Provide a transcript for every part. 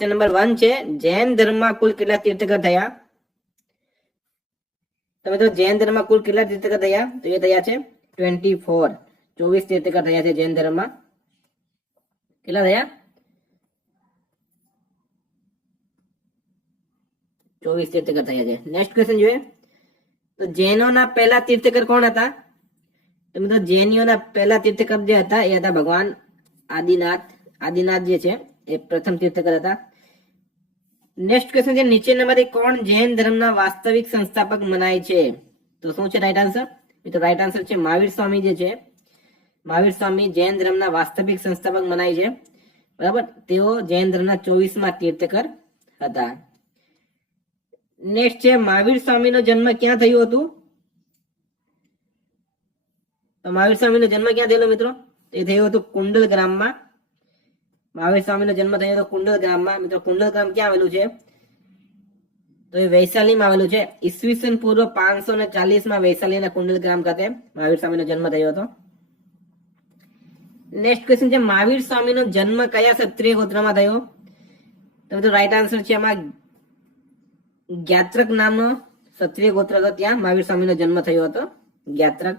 Number 1 છે જૈન ધર્મમાં કુલ કેટલા તીર્થંકર થયા? તો મિત્રો જૈન ધર્મમાં કુલ કેટલા તીર્થંકર થયા? તો એ થયા છે 24 તીર્થંકર થયા છે જૈન ધર્મમાં. કેટલા થયા? 24 તીર્થંકર થયા છે. નેક્સ્ટ ક્વેશ્ચન જોઈએ. તો જૈનોના પહેલા તીર્થંકર કોણ હતા? તો મિત્રો જૈનીઓના પહેલા તીર્થંકર જે હતા એ હતા ભગવાન આદિનાથ જે છે એ પ્રથમ તીર્થંકર હતા. નેક્સ્ટ ક્વેશ્ચન છે નીચેનામાંથી કોણ જૈન ધર્મના વાસ્તવિક સંસ્થાપક મનાય છે? તો શું છે રાઈટ આન્સર? મિત્રો રાઈટ આન્સર છે મહાવીર સ્વામી જે છે. મહાવીર સ્વામી જૈન ધર્મના વાસ્તવિક સંસ્થાપક મનાય છે. બરાબર, તેઓ જૈન ધર્મના 24મા તીર્થંકર હતા. નેક્સ્ટ છે મહાવીર સ્વામીનો જન્મ ક્યાં થયું હતું? તો મહાવીર સ્વામીનો જન્મ ક્યાં થયેલો મિત્રો? એ થયો હતો કુંડલ ગ્રામમાં. મહાવીર સ્વામીનો જન્મ થયો હતો કુંડલ ગ્રામમાં. મિત્રો કુંડલ ગ્રામ ક્યાં આવેલું છે? તો એ વૈશાલીમાં આવેલું છે. ઈસવીસન પૂર્વ 540માં વૈશાલીના કુંડલ ગ્રામ ખાતે મહાવીર સ્વામીનો જન્મ થયો હતો. નેક્સ્ટ ક્વેશ્ચન છે મહાવીર સ્વામીનો જન્મ કયા ક્ષત્રિય ગોત્રમાં થયો? તો મિત્રો રાઈટ આન્સર છે એમાં જ્ઞાત્રક નામનો ક્ષત્રિય ગોત્ર હતો, ત્યાં મહાવીર સ્વામીનો જન્મ થયો હતો. જ્ઞાત્રક.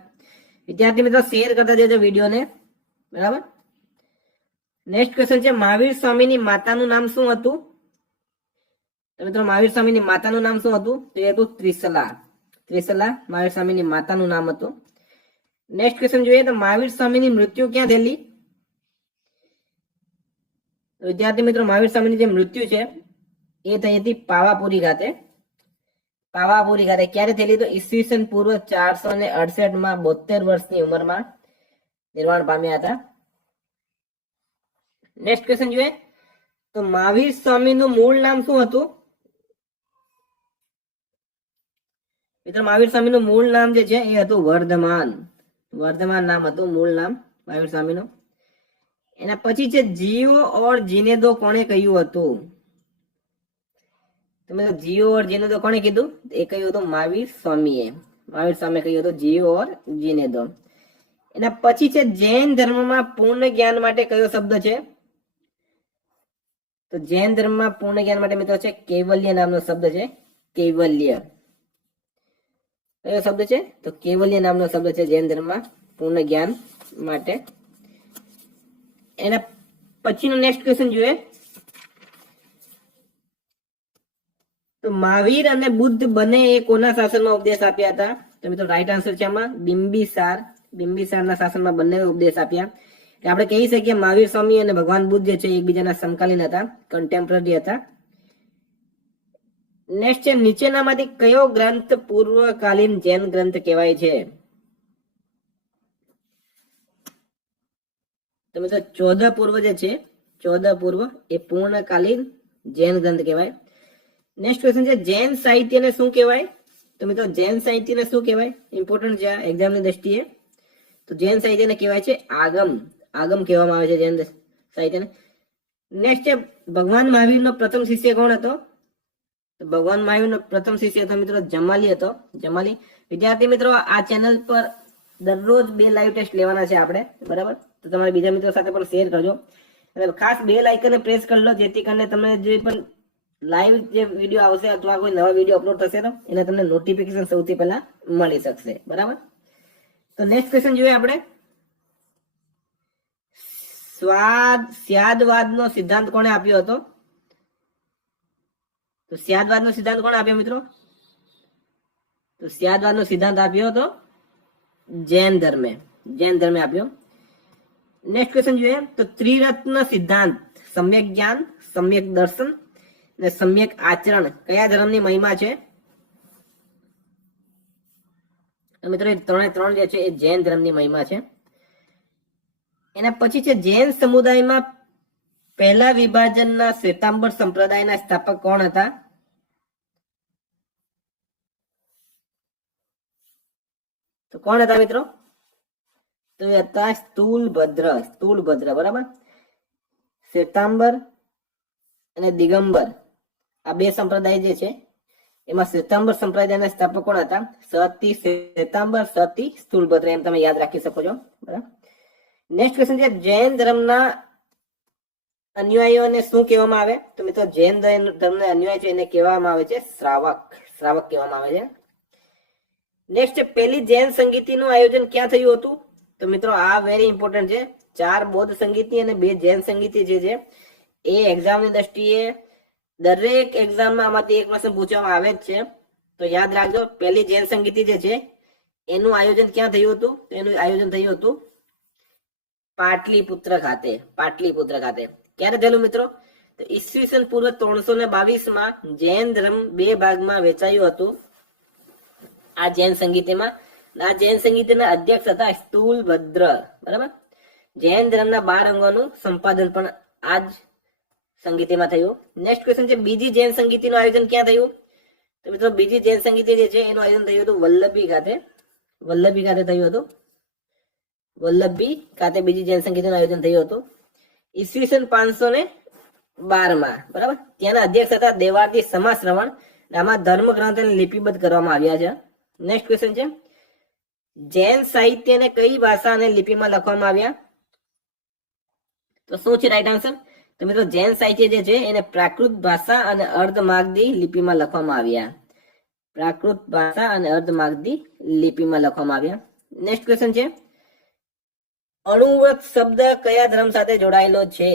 વિદ્યાર્થી મિત્રો શેર કરતા જજો વિડીયોને. બરાબર. નેક્સ્ટ ક્વેશ્ચન છે મહાવીર સ્વામીની માતાનું નામ શું હતું? તો મિત્રો મહાવીર સ્વામીની માતાનું નામ શું હતું? તો એ હતું ત્રિશલા. મહાવીર સ્વામીની માતાનું નામ હતું. નેક્સ્ટ ક્વેશ્ચન જોઈએ તો મહાવીર સ્વામીની મૃત્યુ ક્યાં થયેલી? વિદ્યાર્થી મિત્રો મહાવીર સ્વામીની જે મૃત્યુ છે એ થઈ હતી પાવાપુરી ખાતે. ક્યારે થયેલી? તો ઈસવીસન પૂર્વ 468માં 72 વર્ષની ઉંમરમાં નિર્વાણ પામ્યા હતા. નેક્સ્ટ ક્વેશ્ચન જોઈએ તો મહાવીર સ્વામીનું મૂળ નામ શું હતું? મિત્રો મહાવીર સ્વામીનું મૂળ નામ જે છે એ હતું વર્ધમાન નામ હતું મૂળ નામ મહાવીર સ્વામીનું. એના પછી છે જીઓ ઓર જીને દો કોણે કહ્યું હતું? તો મિત્રો જીઓ ઓર જીને દો કોણે કીધું? એ કહ્યું હતું મહાવીર સ્વામીએ કહ્યું હતું જીઓ ઓર જીને દો. એના પછી છે જૈન ધર્મમાં પૂર્ણ જ્ઞાન માટે કયો શબ્દ છે? તો જૈન ધર્મમાં પૂર્ણ જ્ઞાન માટે મિત્રો છે કૈવલ્ય નામનો શબ્દ છે. કૈવલ્ય કયો શબ્દ છે? તો કૈવલ્ય નામનો શબ્દ છે જૈન ધર્મમાં પૂર્ણ જ્ઞાન માટે. એના પછીનો નેક્સ્ટ ક્વેશ્ચન જોઈએ તો મહાવીર અને બુદ્ધ બંને એ કોના શાસનમાં ઉપદેશ આપ્યા હતા? તો મિત્રો રાઈટ આન્સર છે આમાં બિંબિસારના શાસનમાં બંને ઉપદેશ આપ્યા. આપણે કહી શકીએ મહાવીર સ્વામી અને ભગવાન બુદ્ધ જે છે એકબીજાના સમકાલીન હતા, કન્ટેમ્પરરી હતા. નેક્સ્ટ છે નીચેનામાંથી કયો ગ્રંથ પૂર્વકાલીન જૈન ગ્રંથ કહેવાય છે? તો મિત્રો 14 પૂર્વ જે છે 14 પૂર્વ એ પૂર્ણકાલીન જૈન ગ્રંથ કહેવાય. નેક્સ્ટ ક્વેશ્ચન છે જૈન સાહિત્યને શું કહેવાય? તો મિત્રો જૈન સાહિત્યને શું કહેવાય? ઇમ્પોર્ટન્ટ છે એક્ઝામની દ્રષ્ટિએ. તો જૈન સાહિત્યને કહેવાય છે આગમ કહેવામાં આવે છે જૈન સાહિત્યને. નેક્સ્ટ છે ભગવાન મહાવીરનો પ્રથમ શિષ્ય કોણ હતો? તો ભગવાન મહાવીરનો પ્રથમ શિષ્ય હતો મિત્રો જમાલી હતો. વિદ્યાર્થી મિત્રો આ ચેનલ પર દરરોજ 2 લાઈવ ટેસ્ટ લેવાના છે આપણે. બરાબર, તો તમારા બીજા મિત્રો સાથે પણ શેર કરજો અને ખાસ બેલ આઇકનને પ્રેસ કરી લો જેથી કરીને તમને જે પણ લાઈવ જે વિડીયો આવશે અથવા કોઈ નવા વિડીયો અપલોડ થશે તો એના તમને નોટિફિકેશન સૌથી પહેલા મળી શકશે. બરાબર, તો નેક્સ્ટ ક્વેશ્ચન જોઈએ આપણે. સ્યાદવાદનો સિદ્ધાંત કોણે આપ્યો હતો? તો સ્યાદવાદનો સિદ્ધાંત કોણે આપ્યો મિત્રો? તો સ્યાદવાદનો સિદ્ધાંત આપ્યો હતો જૈન ધર્મે આપ્યો. નેક્સ્ટ ક્વેશ્ચન જોઈએ તો ત્રિરત્ન સિદ્ધાંત સમ્યક જ્ઞાન, સમ્યક દર્શન અને સમ્યક આચરણ કયા ધર્મની મહિમા છે? મિત્રો એ ત્રણ જે છે એ જૈન ધર્મની મહિમા છે. એના પછી છે જૈન સમુદાયમાં પહેલા વિભાજનના શ્વેતાંબર સંપ્રદાયના સ્થાપક કોણ હતા? તો કોણ હતા મિત્રો? તો એ હતા સ્થૂલભદ્ર. બરાબર, શ્વેતાંબર અને દિગંબર આ 2 સંપ્રદાય જે છે એમાં શ્વેતાંબર સંપ્રદાયના સ્થાપક કોણ હતા? સતી શ્વેતાંબર, સતી સ્થૂલભદ્ર, એમ તમે યાદ રાખી શકો છો. બરાબર. નેક્સ્ટ ક્વેશ્ચન છે જૈન ધર્મના અનુયાયીઓને શું કહેવામાં આવે? તો મિત્રો જૈન ધર્મને અનુયાયી છે એને કહેવામાં આવે છે શ્રાવક. શ્રાવક કહેવામાં આવે છે. નેક્સ્ટ, પહેલી જૈન સંગીતીનું આયોજન ક્યાં થયું હતું? તો મિત્રો આ વેરી ઇમ્પોર્ટન્ટ છે. 4 બૌદ્ધ સંગીતી અને 2 જૈન સંગીતી જે છે એ એક્ઝામની દ્રષ્ટિએ દરેક એક્ઝામમાં આમાંથી એક પ્રશ્ન પૂછવામાં આવે જ છે. તો યાદ રાખજો, પહેલી જૈન સંગીતી જે છે એનું આયોજન ક્યાં થયું હતું? એનું આયોજન થયું હતું પાટલીપુત્ર ખાતે. પાટલીપુત્ર ખાતે. ક્યારે થયેલું મિત્રો? તો ઈસવીસન પૂર્વ 322 માં જૈન ધર્મ 2 ભાગમાં વેચાયું હતું. આ જૈન સંગીતમાં, આ જૈન સંગીતના અધ્યક્ષ હતા સ્થૂલભદ્ર. બરાબર. જૈન ધર્મના 12 અંગોનું સંપાદન પણ આ જ સંગીતીમાં થયું. નેક્સ્ટ ક્વેશ્ચન છે, બીજી જૈન સંગીતીનું આયોજન ક્યાં થયું? તો મિત્રો બીજી જૈન સંગીતી જે છે એનું આયોજન થયું હતું વલ્લભી ખાતે. વલ્લભી ખાતે થયું હતું. વલ્લભી ખાતે બીજી જૈન સંગીતનું આયોજન થયું હતું ઈસવીસન 512 માં. બરાબર. ત્યાંના અધ્યક્ષ હતા દેવાર્તી સમાશ્રવણ. આમાં ધર્મગ્રંથોને લિપિબદ્ધ કરવામાં આવ્યા છે. નેક્સ્ટ ક્વેશ્ચન છે, જૈન સાહિત્યને કઈ ભાષા અને લિપિમાં લખવામાં આવ્યા? તો શું છે રાઈટ આન્સર? તો મિત્રો જૈન સાહિત્ય જે છે એને પ્રાકૃત ભાષા અને અર્ધમાગધી લિપિમાં લખવામાં આવ્યા. પ્રાકૃત ભાષા અને અર્ધમાગધી લિપિમાં લખવામાં આવ્યા. નેક્સ્ટ ક્વેશ્ચન છે, અણુવ્રત શબ્દ કયા ધર્મ સાથે જોડાયેલો છે?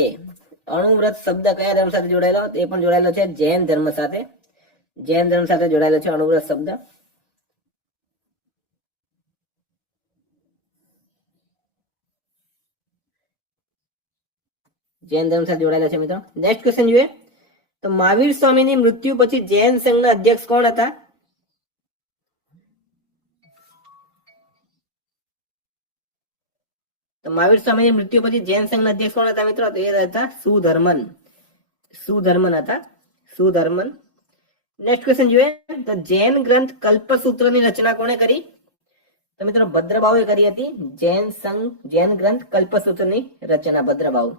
અણુવ્રત શબ્દ કયા ધર્મ સાથે જોડાયેલો? તે પણ જોડાયેલો છે જૈન ધર્મ સાથે. જૈન ધર્મ સાથે જોડાયેલો છે અણુવ્રત શબ્દ. જૈન ધર્મ સાથે જોડાયેલા છે મિત્રો. નેક્સ્ટ ક્વેશ્ચન જોઈએ તો મહાવીર સ્વામીની મૃત્યુ પછી જૈન સંઘના અધ્યક્ષ કોણ હતા? તો મહાવીર સ્વામીની મૃત્યુ પછી જૈન સંઘના અધ્યક્ષ કોણ હતા મિત્રો? તો એ હતા સુધર્મન. સુધર્મન હતા. સુધર્મન. નેક્સ્ટ ક્વેશ્ચન જોઈએ તો જૈન ગ્રંથ કલ્પસૂત્રની રચના કોણે કરી? તો મિત્રો ભદ્રબાહુએ કરી હતી. જૈન ગ્રંથ કલ્પસૂત્રની રચના ભદ્રબાહુ.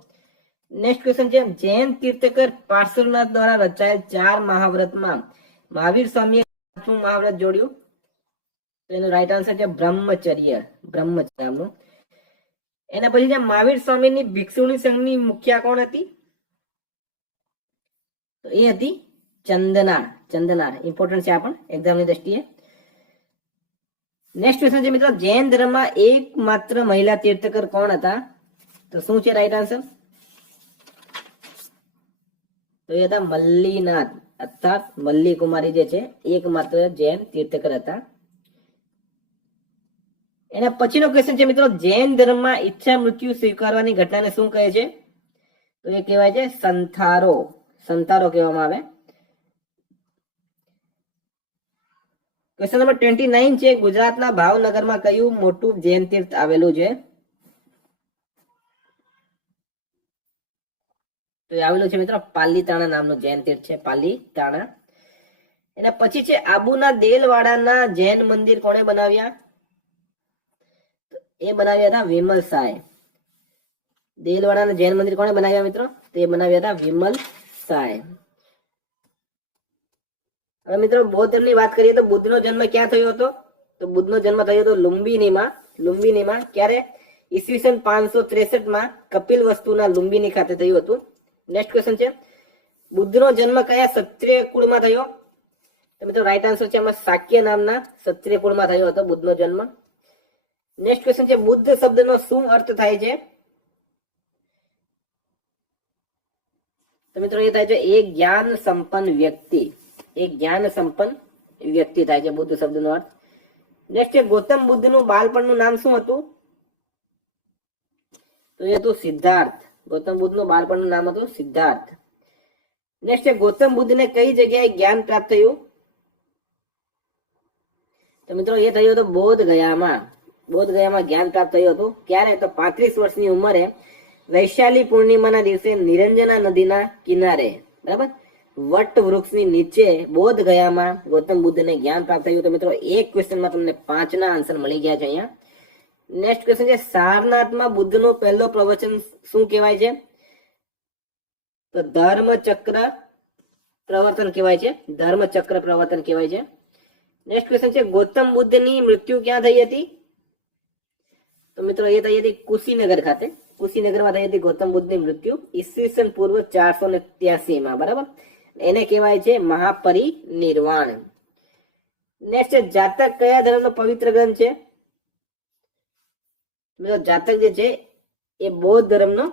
નેક્સ્ટ ક્વેશ્ચન છે, જૈન તીર્થકર પાર્શ્વનાથ દ્વારા રચાયેલ 4 મહાવ્રતમાં મહાવીર સ્વામીએ 5મું મહાવ્રત જોડ્યું. તો એનું રાઈટ આન્સર છે બ્રહ્મચર્ય. બ્રહ્મચર્ય નામનું. એના પછી મહાવીર સ્વામીની ભિક્ષુણી સંઘની મુખ્યા કોણ હતી? તો એ હતી ચંદના. ચંદના ઇમ્પોર્ટન્ટ છે આ પણ એક્ઝામની દ્રષ્ટિએ. નેક્સ્ટ ક્વેશ્ચન છે મિત્રો, જૈન ધર્મમાં એકમાત્ર મહિલા તીર્થકર કોણ હતા? તો શું છે રાઈટ આન્સર? તો એ હતા મલ્લીનાથ, અર્થાત મલ્લી કુમારી જે છે એકમાત્ર જૈન તીર્થકર હતા. એના પછીનો ક્વેશ્ચન છે મિત્રો, જૈન ધર્મમાં ઈચ્છા મૃત્યુ સ્વીકારવાની ઘટનાને શું કહે છે? તો એ કહેવાય છે સંથારો. સંથારો કહેવામાં આવે. ક્વેશ્ચન નંબર 29 છે, ગુજરાતના ભાવનગરમાં કયું મોટું જૈન તીર્થ આવેલું છે? તો એ આવેલું છે મિત્રો પાલીતાણા નામનું જૈન તીર્થ છે. પાલીતાણા. એના પછી છે આબુના દેલવાડાના જૈન મંદિર કોણે બનાવ્યા? એ બનાવ્યા હતા વિમલ શાહે. દેલવાડાના જૈન મંદિર કોણે બનાવ્યા મિત્રો? તો એ બનાવ્યા હતા વિમલ શાહે. હવે મિત્રો બૌદ્ધ ધર્મની વાત કરીએ તો બુદ્ધનો જન્મ ક્યાં થયો હતો? તો બુદ્ધનો જન્મ થયો હતો લુંબિનીમાં. લુંબિનીમાં ક્યારે? ઈસવીસન 563 માં કપિલવસ્તુના લુંબિની ખાતે થયું હતું. નેક્સ્ટ ક્વેશ્ચન છે, બુદ્ધનો જન્મ કયા ક્ષત્રિય કુળમાં થયો? તો મિત્રો રાઈટ આન્સર છે આમાં શાક્ય નામના ક્ષત્રિય કુળમાં થયો હતો બુદ્ધનો જન્મ. નેક્સ્ટ ક્વેશ્ચન છે, બુદ્ધ શબ્દનો શું અર્થ થાય છે? તો મિત્રો એ થાય છે એક જ્ઞાન સંપન્ન વ્યક્તિ. એક જ્ઞાન સંપન્ન વ્યક્તિ થાય છે બુદ્ધ શબ્દનો અર્થ. નેક્સ્ટ છે, ગૌતમ બુદ્ધનું બાળપણનું નામ શું હતું? તો એ હતું સિદ્ધાર્થ. ગૌતમ બુદ્ધનું બાળપણનું નામ હતું સિદ્ધાર્થ. નેક્સ્ટ છે, ગૌતમ બુદ્ધને કઈ જગ્યાએ જ્ઞાન પ્રાપ્ત થયું? તો મિત્રો એ થયું હતું બોધ ગયામાં. બોધ ગયામાં જ્ઞાન પ્રાપ્ત થયું હતું. ક્યારે? તો 35 વર્ષની ઉંમરે વૈશાલી પૂર્ણિમાના દિવસે નિરંજના નદીના કિનારે, બરાબર, વટ વૃક્ષની નીચે બોધ ગયામાં ગૌતમ બુદ્ધને જ્ઞાન પ્રાપ્ત થયું. તો મિત્રો એક ક્વેશ્ચનમાં તમને 5 ના આન્સર મળી ગયા છે અહીંયા. નેક્સ્ટ ક્વેશ્ચન છે, સારનાથમાં બુદ્ધનો પહેલો પ્રવચન શું કહેવાય છે? તો ધર્મચક્ર પ્રવર્તન કહેવાય છે. ધર્મચક્ર પ્રવર્તન કહેવાય છે. નેક્સ્ટ ક્વેશ્ચન છે, ગૌતમ બુદ્ધની મૃત્યુ ક્યાં થઈ હતી? તો મિત્રો એ થઈ હતી કુશીનગર ખાતે. કુશીનગરમાં થઈ હતી ગૌતમ બુદ્ધની મૃત્યુ ઈસવીસન પૂર્વ 483 માં, બરાબર. એને કહેવાય છે મહાપરિનિર્વાણ. નેક્સ્ટ, જાતક કયા ધર્મનો પવિત્ર ગ્રંથ છે? જાતક જે છે એ બૌદ્ધ ધર્મનો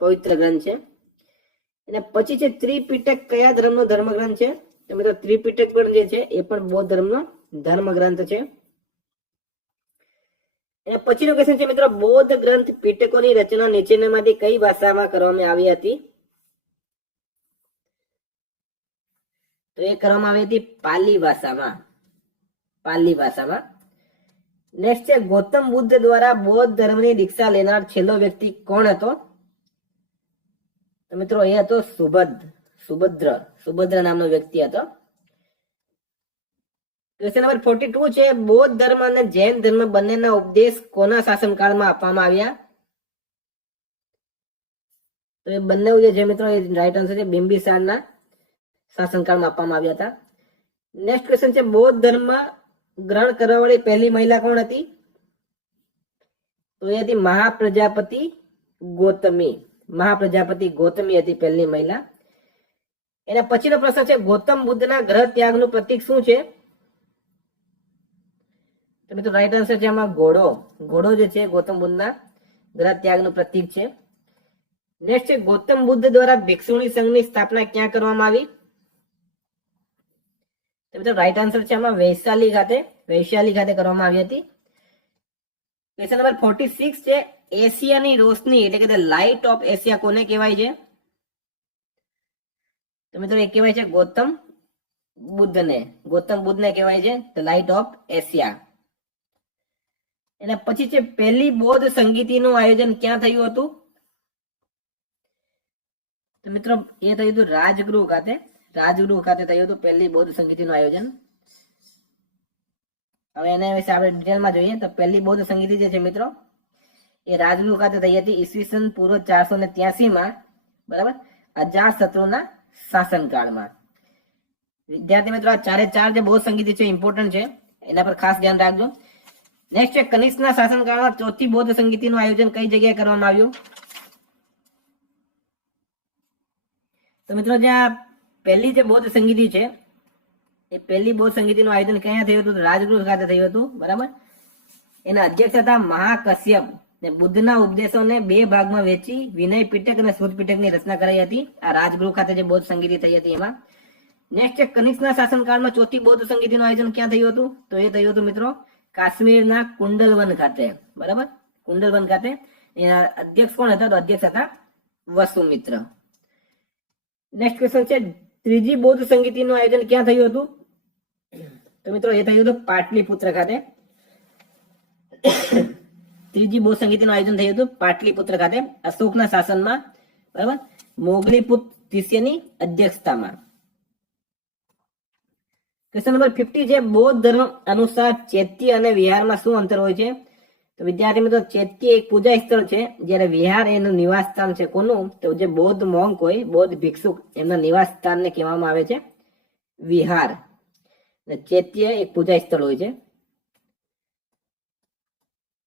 પવિત્ર ગ્રંથ છે. અને પછી છે ત્રિપિટક કયા ધર્મનો ધર્મગ્રંથ છે? તો મિત્રો ત્રિપિટક પણ જે છે એ પણ બૌદ્ધ ધર્મનો ધર્મગ્રંથ છે. અને પછીનો ક્વેશ્ચન છે મિત્રો, બૌદ્ધ ગ્રંથ પિટકોની રચના નીચેનામાંથી કઈ ભાષામાં કરવામાં આવી હતી? તો એ કરવામાં આવી હતી પાલી ભાષામાં. પાલી ભાષામાં. નેક્સ્ટ છે, ગૌતમ બુદ્ધ દ્વારા બૌદ્ધ ધર્મની દીક્ષા લેનાર છેલ્લો વ્યક્તિ કોણ હતો? તો મિત્રો એ હતો સુભદ્ર નામનો વ્યક્તિ હતો. ક્વેશ્ચન નંબર 42 છે, બૌદ્ધ ધર્મ અને જૈન ધર્મ બંનેના ઉપદેશ કોના શાસનકાળમાં આપવામાં આવ્યા? તો એ બંને જે છે મિત્રો એ રાઈટ આન્સર છે, બિંબિસારના શાસનકાળમાં આપવામાં આવ્યા હતા. નેક્સ્ટ ક્વેશ્ચન છે, બૌદ્ધ ધર્મ ગ્રહણ કરવા વાળી પહેલી મહિલા કોણ હતી? તો એ હતી મહાપ્રજાપતિ ગૌતમી હતી પહેલી મહિલા. એના પછીનો પ્રશ્ન છે, ગૌતમ બુદ્ધના ગ્રહ ત્યાગનું પ્રતીક શું છે? તો મિત્રો રાઈટ આન્સર છે આમાં ઘોડો જે છે ગૌતમ બુદ્ધના ગ્રહ ત્યાગનું પ્રતીક છે. નેક્સ્ટ છે, ગૌતમ બુદ્ધ દ્વારા ભિક્ષુણી સંઘની સ્થાપના ક્યાં કરવામાં આવી? તો મિત્રો રાઈટ આન્સર છે આમાં વૈશાલી ખાતે કરવામાં આવી હતી. ક્વેશ્ચન નંબર 46 છે, એશિયાની રોશની એટલે કે લાઇટ ઓફ એશિયા કોને કહેવાય છે? તો મિત્રો એ કહેવાય છે ગૌતમ બુદ્ધને કહેવાય છે ધ લાઇટ ઓફ એશિયા. એના પછી છે, પહેલી બૌદ્ધ સંગીતીનું આયોજન ક્યાં થયું હતું? તો મિત્રો એ થયું હતું રાજગૃહ ખાતે થયું હતું પહેલી બૌદ્ધ સંગીતીનું આયોજન. હવે એના વિશે આપણે ડિટેલમાં જોઈએ તો પહેલી બૌદ્ધ સંગીતિ જે છે મિત્રો એ રાજગૃહ ખાતે થઈ હતી ઈસવીસન પૂર્વ 483 માં, બરાબર, અજાતશત્રુના શાસનકાળમાં. વિદ્યાર્થી મિત્રો આ ચારે ચાર જે બૌદ્ધ સંગીતિ છે ઇમ્પોર્ટન્ટ છે, એના પર ખાસ ધ્યાન રાખજો. નેક્સ્ટ છે, કનિષ્કના શાસનકાળમાં ચોથી બૌદ્ધ સંગીતિનું આયોજન કઈ જગ્યાએ કરવામાં આવ્યું? તો મિત્રો જે આ પહેલી જે બૌદ્ધ સંગીતિ છે એ પહેલી બૌદ્ધ સંગીતિનું આયોજન ક્યાં થયું હતું? રાજગૃહ ખાતે થયું હતું, બરાબર. એના અધ્યક્ષ હતા મહાકશ્યપ. ને બુદ્ધના ઉપદેશોને બે ભાગમાં વેચી વિનય પિટક અને શુદ્ધ પિટકની રચના કરાઈ હતી. આ રાજગૃહ ખાતે જે બૌદ્ધ સંગીતિ થઈ હતી એમાં. નેક્સ્ટ કનિષ્કના શાસનકાળમાં ચોથી બૌદ્ધ સંગીતિનું આયોજન ક્યાં થયું હતું? તો એ થયું હતું મિત્રો કાશ્મીરના કુંડલવન ખાતે, બરાબર, કુંડલવન ખાતે. એના અધ્યક્ષ કોણ હતા? તો અધ્યક્ષ હતા વસુમિત્ર. નેક્સ્ટ ક્વેશ્ચન છે, ત્રીજી બૌદ્ધ સંગીતિનું આયોજન ક્યાં થયું હતું? તો મિત્રો એ થયું હતું પાટલીપુત્ર ખાતે. ત્રીજી બૌદ્ધ સંગીતિનું આયોજન થયું હતું પાટલીપુત્ર ખાતે અશોકના શાસનમાં, બરાબર, મોગલીપુત્ર શિષ્યની અધ્યક્ષતામાં. ક્વેશ્ચન નંબર 50 છે, બૌદ્ધ ધર્મ અનુસાર ચૈત્ય અને વિહારમાં શું અંતર હોય છે? તો વિદ્યાર્થી મિત્રો ચૈત્ય એક પૂજા સ્થળ છે, જ્યારે વિહાર એનું નિવાસ સ્થાન છે. કોનું? તો જે બૌદ્ધ મોંક હોય, બૌદ્ધ ભિક્ષુક, એમના નિવાસ સ્થાનને કહેવામાં આવે છે વિહાર. ચૈત્ય એક પૂજા સ્થળ હોય છે.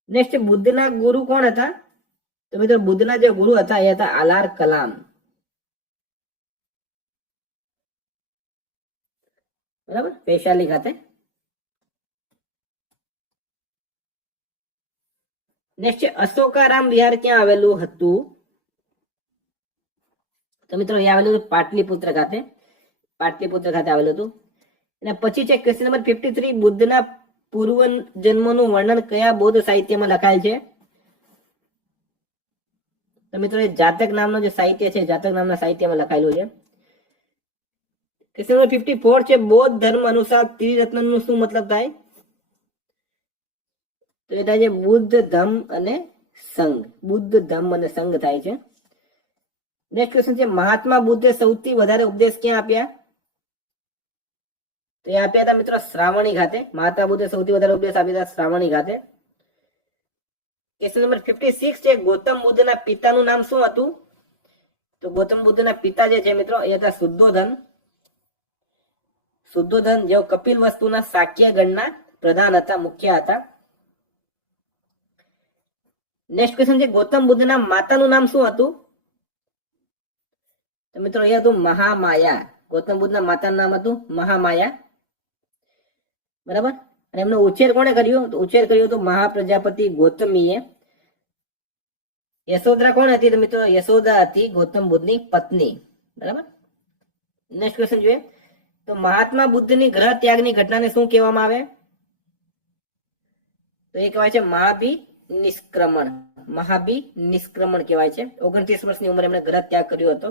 નેક્સ્ટ, બુદ્ધના ગુરુ કોણ હતા? તો મિત્રો બુદ્ધના જે ગુરુ હતા એ હતા આલાર કલામ, બરાબર, વૈશાલી ખાતે. નેક્સ્ટ, અશોકારામ વિહાર ક્યાં આવેલું હતું? તો મિત્રો એ આવેલું હતું પાટલીપુત્ર ખાતે આવેલું હતું. અને પછી છે ક્વેશ્ચન નંબર 53, બુદ્ધના પૂર્વ જન્મનું વર્ણન કયા બૌદ્ધ સાહિત્યમાં લખાયેલ છે? તો મિત્રો એ જાતક નામનો જે સાહિત્ય છે, જાતક નામના સાહિત્યમાં લખાયેલું છે. ક્વેશ્ચન નંબર 54 છે, બૌદ્ધ ધર્મ અનુસાર ત્રિરત્નનું શું મતલબ થાય? તો એ થાય છે બુદ્ધ ધમ્મ અને સંઘ થાય છે. નેક્સ્ટ ક્વેશ્ચન છે, મહાત્મા બુદ્ધે સૌથી વધારે ઉપદેશ ક્યાં આપ્યા? તો એ આપ્યા હતા મિત્રો શ્રાવણી ખાતે. મહાત્મા બુદ્ધે સૌથી વધારે ઉપદેશ આપ્યા હતા શ્રાવણી ખાતે. ક્વેશ્ચન નંબર 56 છે, ગૌતમ બુદ્ધના પિતાનું નામ શું હતું? તો ગૌતમ બુદ્ધના પિતા જે છે મિત્રો એ હતા શુદ્ધોધન, જેઓ કપિલ વસ્તુના શાક્ય ગણના પ્રધાન હતા, મુખ્ય હતા. નેક્સ્ટ ક્વેશ્ચન છે ગૌતમ બુદ્ધના માતાનું નામ શું હતું? તો મિત્રો એ હતું મહામાયા. ગૌતમ બુદ્ધના માતાનું નામ હતું મહામાયા. બરાબર. અને એમનો ઉછેર કોણે કર્યો? તો ઉછેર કર્યો હતો મહાપ્રજાપતિ ગૌતમીએ. યશોદરા કોણ હતી? તો મિત્રો યશોદા હતી ગૌતમ બુદ્ધની પત્ની. બરાબર. નેક્સ્ટ ક્વેશ્ચન જોઈએ તો મહાત્મા બુદ્ધની ગ્રહ ત્યાગની ઘટનાને શું કહેવામાં આવે? તો એ કહેવાય છે મહાભી નિષ્ક્રમણ. મહાભી નિષ્ક્રમણ કહેવાય છે. 29 વર્ષની ઉંમરે એમણે ગ્રહ ત્યાગ કર્યો હતો.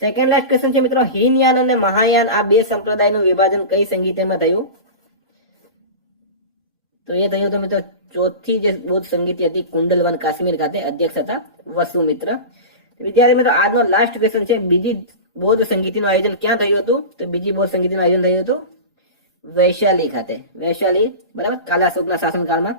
સેકન્ડ લાસ્ટ ક્વેશ્ચન છે મિત્રો હીનયાન અને મહાયાન આ બે સંપ્રદાયનું વિભાજન કઈ સંગીતમાં થયું? તો એ થયું તો મિત્રો ચોથી જે બૌદ્ધ સંગીતિ હતી કુંડલવન કાશ્મીર ખાતે અધ્યક્ષ હતા વસુમિત્ર. વિદ્યાર્થી મિત્રો આજનો લાસ્ટ ક્વેશ્ચન છે બીજી બૌદ્ધ સંગીતિનું આયોજન ક્યાં થયું હતું? તો બીજી બૌદ્ધ સંગીતિનું આયોજન થયું હતું વૈશાલી ખાતે. વૈશાલી બરાબર કાલાશોકના શાસનકાળમાં